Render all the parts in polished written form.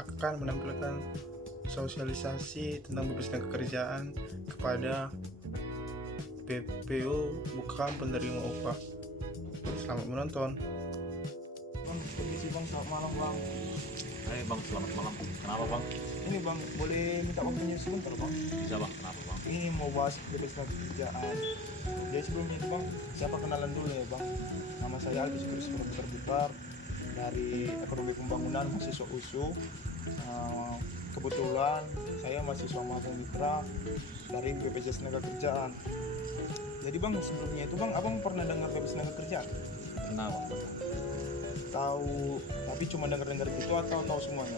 akan menampilkan sosialisasi tentang bebas tenaga kerjaan kepada BPO bukan penerima upah. Selamat menonton. Bang, permisi bang, selamat malam bang. Hai bang, selamat malam. Kenapa bang? Ini bang, boleh minta waktunya sebentar bang? Bisa bang, kenapa bang? Ini mau bahas bebas tenaga kerjaan. Jadi sebelumnya itu bang, saya perkenalan dulu ya bang. Nama saya Albis Christopher Butar dari Ekonomi Pembangunan, mahasiswa USU. Kebetulan saya mahasiswa Magang Mitra dari BPJS Tenaga Kerjaan. Jadi bang, sebelumnya itu bang, abang pernah dengar bebas tenaga kerjaan? Kenapa bang? Tahu, tapi cuma dengar-dengar gitu atau tahu semuanya?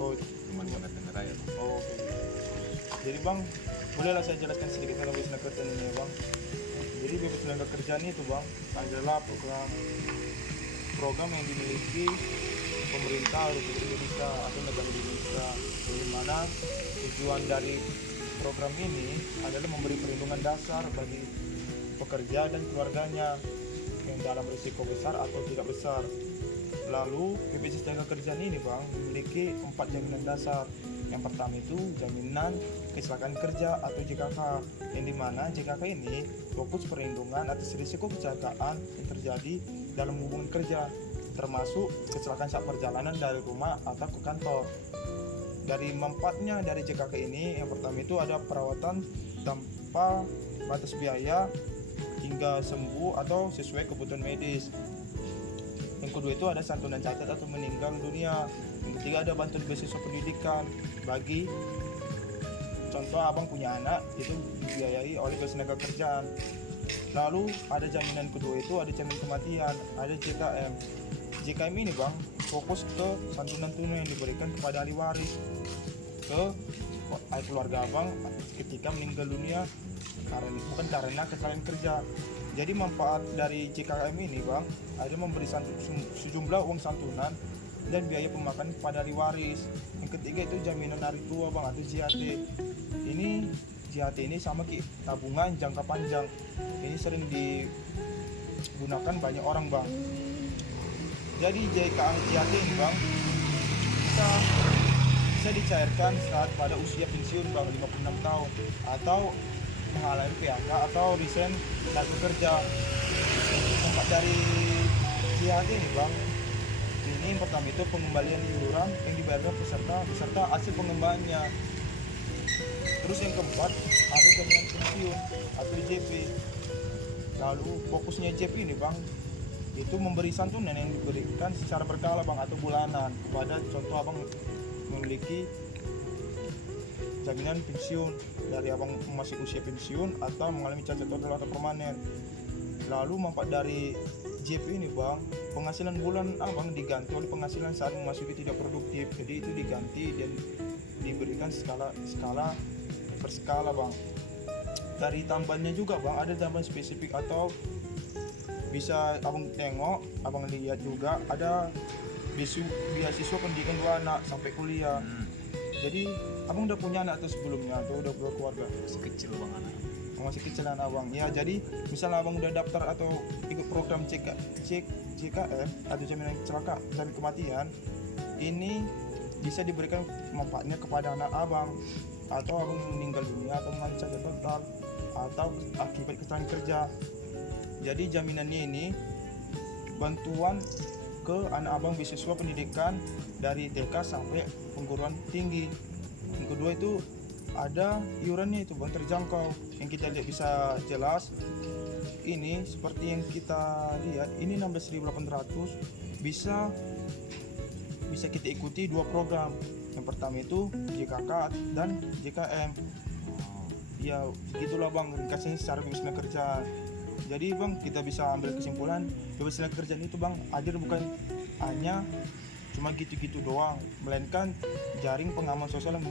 Oh, Cuma dengar aja bang. oh oke. Jadi bang, bolehlah saya jelaskan sedikit tentang bebas tenaga kerjaan ini ya bang. Jadi bebas tenaga kerjaan itu bang adalah program yang dimiliki pemerintah Republik Indonesia atau negara Indonesia, di mana tujuan dari program ini adalah memberi perlindungan dasar bagi pekerja dan keluarganya yang dalam risiko besar atau tidak besar. Lalu BPJS Tenaga Kerjaan ini bang memiliki 4 jaminan dasar. Yang pertama itu jaminan kecelakaan kerja atau JKK, yang dimana JKK ini fokus perlindungan atas risiko kecelakaan yang terjadi dalam hubungan kerja, termasuk kecelakaan saat perjalanan dari rumah atau ke kantor. Dari manfaatnya dari JKK ini, yang pertama itu ada perawatan tanpa batas biaya hingga sembuh atau sesuai kebutuhan medis. Yang kedua itu ada santunan cacat atau meninggal dunia. Yang ketiga ada bantuan beasiswa pendidikan bagi contoh abang punya anak itu dibiayai oleh BPJS Tenaga Kerjaan. Lalu ada jaminan kedua itu ada jaminan kematian, ada JKM. JKM ini bang fokus ke santunan tunai yang diberikan kepada ahli waris ke keluarga abang ketika meninggal dunia karena kesalahan kerja. Jadi manfaat dari JKM ini bang ada memberi sejumlah uang santunan dan biaya pemakaman kepada ahli waris. Yang ketiga itu jaminan hari tua bang atau JHT. Ini JHT ini sama tabungan jangka panjang. Ini sering digunakan banyak orang bang. Jadi JHT ini bang bisa dicairkan saat pada usia pensiun bang 56 tahun atau mengalami PHK atau resign dari bekerja. Dampak dari JHT ini bang, ini yang pertama itu pengembalian iuran yang dibayarkan peserta beserta hasil pengembangannya. Terus yang keempat ada jaminan pensiun atau JP. Lalu fokusnya JP ini bang itu memberi santunan yang diberikan secara berkala bang atau bulanan kepada contoh abang memiliki jaminan pensiun dari abang masih usia pensiun atau mengalami cacat total atau permanen. Lalu manfaat dari JP ini bang, penghasilan bulan abang diganti oleh penghasilan saat memasuki tidak produktif. Jadi itu diganti dan diberikan skala berskala bang. Dari tambahannya juga bang ada tambahan spesifik atau bisa abang tengok, abang lihat juga ada beasiswa pendidikan 2 anak sampai kuliah. Jadi abang udah punya anak atau sebelumnya atau udah berkeluarga? Masih kecil bang anak. Masih kecil anak abang. Ya jadi misalnya abang udah daftar atau ikut program JKM atau jaminan kecelakaan jaminan kematian, ini bisa diberikan manfaatnya kepada anak abang atau abang meninggal dunia atau mengalami cacat total atau akibat kecelakaan kerja. Jadi jaminannya ini bantuan ke anak abang beasiswa pendidikan dari TK sampai perguruan tinggi. Yang kedua itu ada iurannya itu bang terjangkau, yang kita lihat bisa jelas ini seperti yang kita lihat ini 16.800 bisa kita ikuti 2 program. Yang pertama itu JKK dan JKM. Ya begitulah bang ringkasnya secara bebas tenaga kerjaan. Jadi bang kita bisa ambil kesimpulan bebas tenaga kerjaan itu bang hadir bukan hanya cuma gitu-gitu doang, melainkan jaring pengaman sosial yang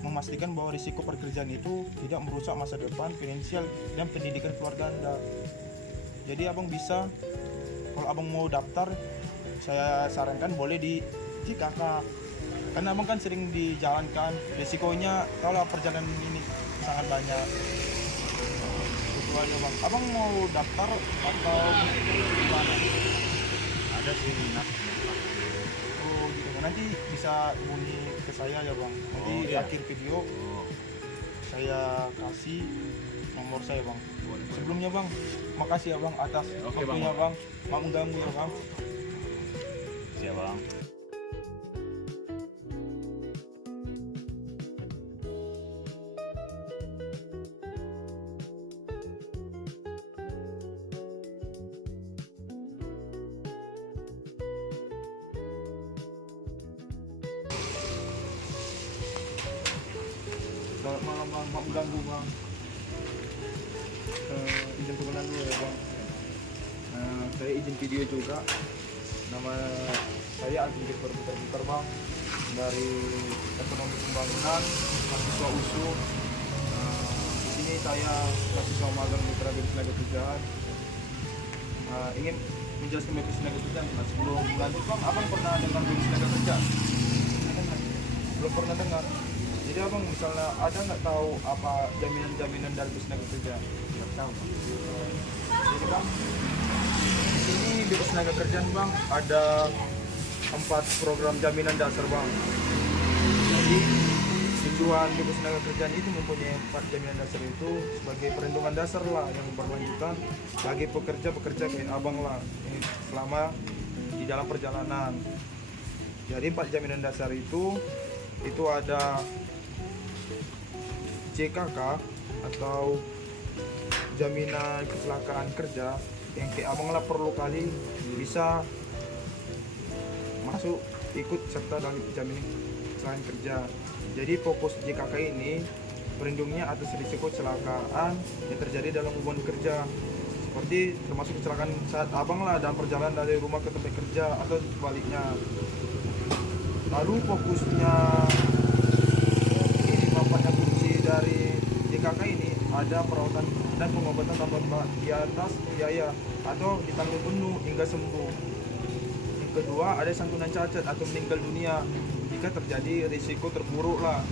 memastikan bahwa risiko pekerjaan itu tidak merusak masa depan, finansial, dan pendidikan keluarga Anda. Jadi abang bisa, kalau abang mau daftar, saya sarankan boleh di JKK. Karena abang kan sering dijalankan, risikonya kalau perjalanan ini sangat banyak. Itu aja bang. Abang mau daftar atau gimana? Ada sih minat. Oh gitu bang. nanti bisa hubungi ke saya ya bang. Nanti Oh, di iya. akhir video Oh, saya kasih nomor saya bang. boleh. Sebelumnya bang, makasih ya bang atas Oke, Bang. waktunya bang. Maaf mengganggu ya bang. Siap bang. Selamat malam bang, maaf mengganggu bang. Izin perkenalan dulu ya bang. Saya izin video juga. Nama saya Alvin Berputar bang, dari Ekonomi Pembangunan, mahasiswa USU. Di sini saya mahasiswa magang Mitra Bidang Tenaga Kerjaan. Ingin menjelaskan bidang tenaga kerjaan. Nah, sebelum lanjut bang, abang pernah dengar bidang tenaga kerjaan? Belum pernah dengar. Jadi abang misalnya ada nggak tahu apa jaminan-jaminan dari bidang tenaga kerja? Nggak tahu. Jadi bang, di sini bidang tenaga kerjaan bang ada 4 program jaminan dasar bang. Jadi tujuan bidang tenaga kerjaan itu mempunyai 4 jaminan dasar itu sebagai perlindungan dasar lah yang berlanjutan bagi pekerja-pekerja kayak abang lah ini selama di dalam perjalanan. Jadi 4 jaminan dasar itu ada JKK atau jaminan kecelakaan kerja yang kayak abang lah perlu kali bisa masuk ikut serta dalam jaminan kecelakaan kerja. Jadi fokus JKK ini perlindungnya atas risiko kecelakaan yang terjadi dalam hubungan kerja, seperti termasuk kecelakaan saat abang lah dalam perjalanan dari rumah ke tempat kerja atau sebaliknya. Lalu fokusnya ini manfaatnya kunci dari JKK ini ada perawatan dan pengobatan tanpa di atas biaya atau ditanggung penuh hingga sembuh. Yang kedua ada santunan cacat atau meninggal dunia jika terjadi risiko terburuk lah.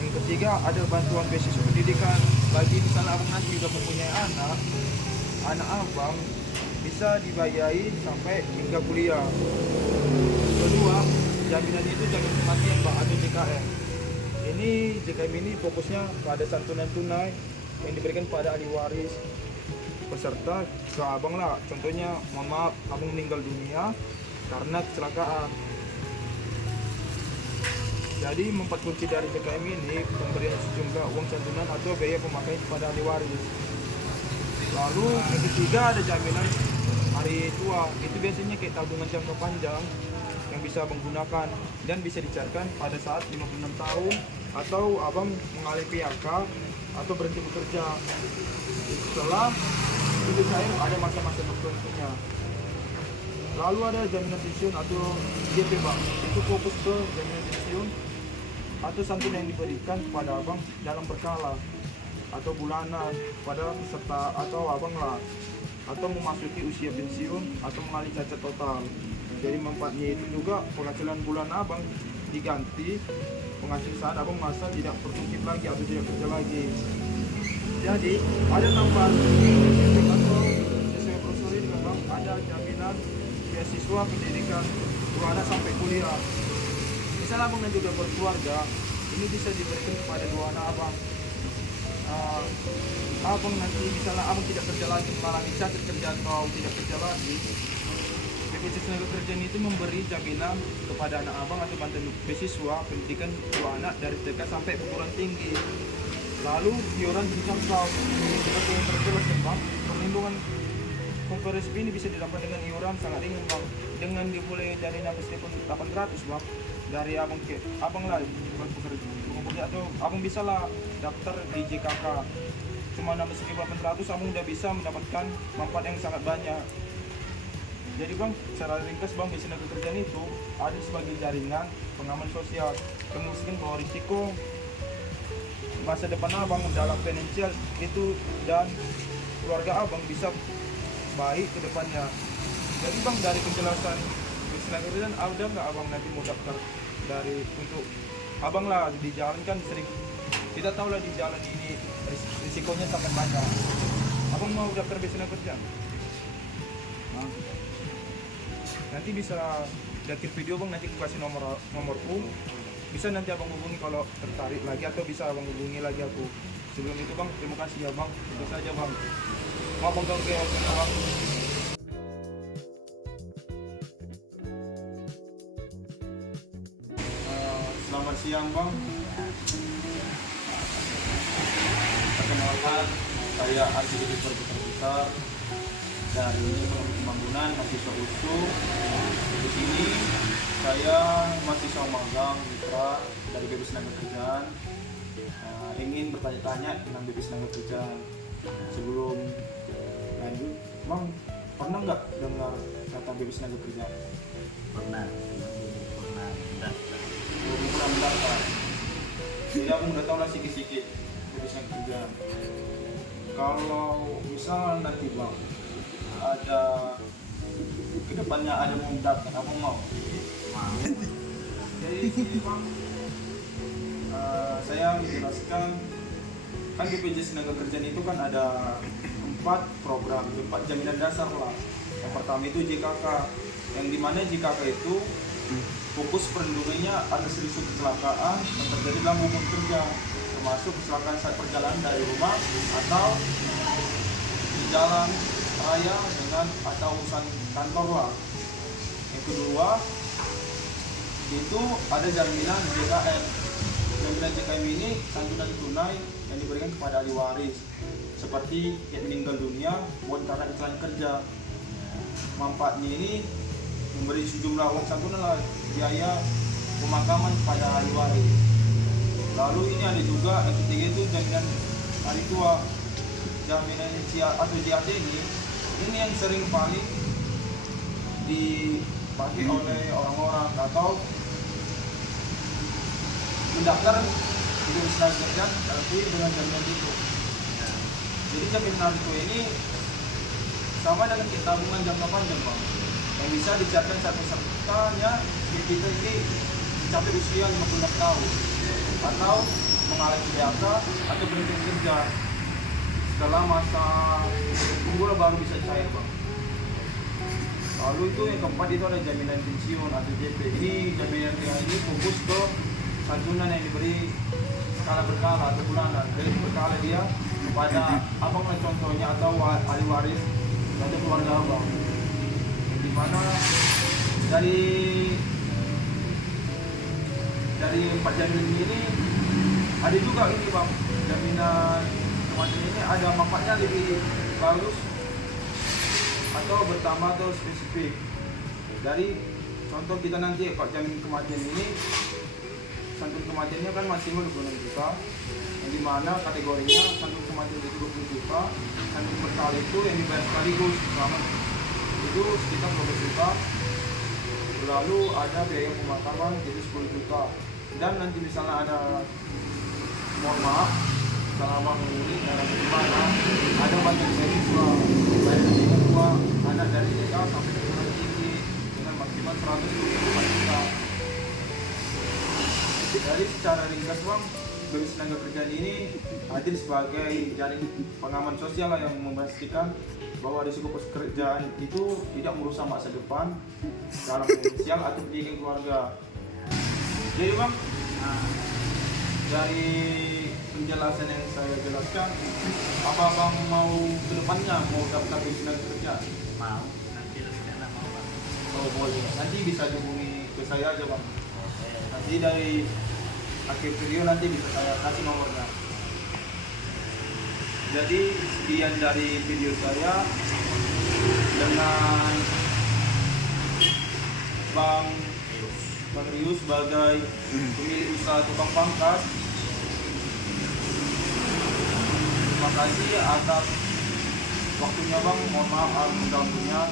Yang ketiga ada bantuan beasiswa pendidikan bagi misalnya abang nanti juga mempunyai anak abang bisa dibayai sampai hingga kuliah. Kedua, jaminan itu jaminan kematian bang atau JKM. Ini JKM ini fokusnya pada santunan tunai yang diberikan pada ahli waris peserta ke abang lah. Contohnya, mohon maaf, abang meninggal dunia karena kecelakaan. Jadi 4 kunci dari JKM ini pemberian sejumlah uang santunan atau biaya pemakaian kepada ahli waris. Lalu yang ketiga ada jaminan hari tua. Itu biasanya kayak tabungan jangka panjang yang bisa menggunakan dan bisa dicairkan pada saat 56 tahun atau abang mengalami PHK atau berhenti bekerja. Setelah itu cair ada masa-masa tertentunya. Lalu ada jaminan pensiun atau JP bang. Itu fokus ke jaminan pensiun atau santunan yang diberikan kepada abang dalam berkala atau bulanan pada peserta atau abang lah atau memasuki usia pensiun atau mengalami cacat total. Jadi manfaatnya itu juga penghasilan bulan abang diganti penghasilan saat abang masa tidak produktif lagi atau tidak kerja lagi. Jadi ada tambahan atau sesuai brosur ini bang, ada jaminan beasiswa pendidikan dua anak sampai kuliah. Misal abang nanti udah berkeluarga, ini bisa diberikan kepada 2 anak abang. Abang nanti misalnya abang tidak kerja lagi, mengalami cacat kerja atau tidak kerja lagi, BPJS Tenaga Kerjaan itu memberi jaminan kepada anak abang atau bantuan beasiswa pendidikan 2 anak dari TK sampai perguruan tinggi. Lalu iuran dijangkau seperti yang terjelas bang, perlindungan komprehensif ini bisa didapat dengan iuran sangat ringan bang, dengan dimulai dari 16.800 bang, dari abang ke abang lah bekerja atau abang bisa lah daftar di JKK cuma 16.800 abang udah bisa mendapatkan manfaat yang sangat banyak. Jadi bang, secara ringkas bang, BPJS Tenaga Kerjaan itu ada sebagai jaringan pengaman sosial yang memastikan bahwa risiko masa depan abang dalam finansial itu dan keluarga abang bisa baik ke depannya. Jadi bang, dari penjelasan BPJS Tenaga Kerjaan ada nggak abang nanti mau daftar dari untuk abang lah di jalan kan sering kita tahu lah di jalan ini risikonya sangat banyak. Abang mau daftar BPJS Tenaga Kerjaan? nanti bisa liatin video bang, nanti aku kasih nomorku, bisa nanti abang hubungi kalau tertarik lagi, atau bisa abang hubungi lagi aku. Sebelum itu bang, terima kasih ya bang, itu saja bang. Maaf bang ganggu ya bang. Selamat siang bang. Perkenalkan, saya Arsitek Besar dari Ekonomi Pembangunan mahasiswa USU. Di sini saya mahasiswa magang mitra dari BPS Tenaga Kerjaan. Ingin bertanya-tanya tentang BPS Tenaga Kerjaan. Sebelum lanjut, bang pernah nggak dengar kata BPS Tenaga Kerjaan? Pernah mendaftar. Belum pernah mendaftar. Jadi aku udah tahu lah sedikit-sedikit BPS Tenaga Kerjaan. Kalau misal nanti bang ada kedepannya ada mau mendaftar, apa mau? Jadi sini bang, saya menjelaskan, kan BPJS Tenaga Kerjaan itu kan ada 4 program, 4 jaminan dasar lah. Yang pertama itu JKK, yang dimana JKK itu fokus perlindungannya atas risiko kecelakaan yang terjadi dalam hubungan kerja, termasuk kecelakaan saat perjalanan dari rumah atau di jalan raya dengan atau urusan kantor lah. Yang kedua itu ada jaminan JKM. Jaminan JKM ini santunan tunai yang diberikan kepada ahli waris seperti yang meninggal dunia buat karena kecelakaan kerja. Manfaatnya ini memberi sejumlah uang santunan lah, biaya pemakaman kepada ahli waris. Lalu ini ada juga yang ketiga itu jaminan hari tua. Jaminan atau JAT ini yang sering paling dipakai oleh orang-orang atau mendaftar di BPJS Tenaga Kerjaan tapi dengan jaminan itu. Jadi jaminan itu ini sama dengan tabungan jangka panjang bang, yang bisa dicairkan saat pesertanya kita ini mencapai usia 56 tahun atau mengalami PHK atau berhenti bekerja. Setelah masa tunggu baru bisa cair bang. Lalu itu yang keempat itu ada jaminan pensiun atau JP. Ini jaminan ini fokus ke santunan yang diberi skala berkala atau bulanan. Dari berkala dia kepada abang lah contohnya atau ahli waris atau keluarga abang. Di mana dari 4 jaminan ini ada juga ini bang, jaminan kematian ini ada manfaatnya lebih bagus atau bertambah atau spesifik. Dari contoh kita nanti Pak jamin kematian ini, santunan kematiannya kan maksimal 26 juta, yang dimana kategorinya santunan kematian itu 20 juta, santunan berkali itu yang dibayar sekaligus selama itu sekitar 12 juta. Lalu ada biaya pemakaman jadi 10 juta. Dan nanti misalnya ada, mohon maaf, kalau abang ini dalam gimana ada banyak beasiswa, bayar beasiswa anak dari TK sampai ke sekolah tinggi dengan maksimal 125 juta. Jadi secara ringkas bang, BPJS Tenaga Kerjaan ini hadir sebagai jaring pengaman sosial yang memastikan bahwa risiko pekerjaan itu tidak merusak masa depan dalam finansial atau pendidikan keluarga. Jadi bang, dari penjelasan yang saya jelaskan, apa bang mau kedepannya mau daftar BPJS Tenaga Kerjaan? Mau, nanti rencana mau bang. Oh boleh, nanti bisa dihubungi ke saya aja bang. Nanti dari akhir video nanti bisa saya kasih nomornya. Jadi sekian dari video saya dengan Bang Rius sebagai pemilik usaha tukang pangkas. Terima kasih atas waktunya bang, mohon maaf mengganggunya.